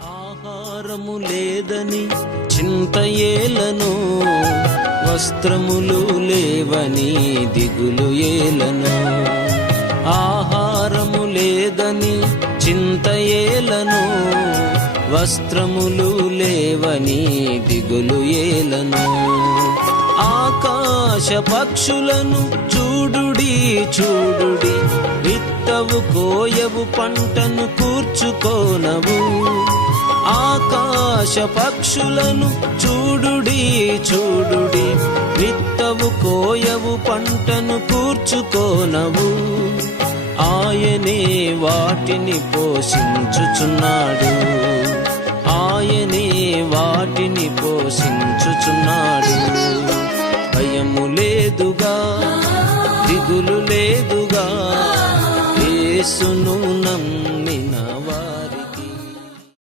ఆహారము లేదని చింత ఏలను, వస్త్రములు లేవని దిగులు ఏలను. ఆహారము లేదని చింత ఏలను, వస్త్రములు లేవని దిగులు ఏలను. ఆకాశ పక్షులను చూడుడి చూడుడి, విత్తవు కోయవు పంటను కూర్చుకోనవు. ఆకాశ పక్షులను చూడుడి చూడుడి, విత్తవు కోయవు పంటను కూర్చుకోనవు. ఆయనే వాటిని పోషించుచున్నాడు, ఆయనే వాటిని పోషించుచున్నాడు. భయము లేదుగా, దిగులు లేదుగా, యేసును నమ్ము.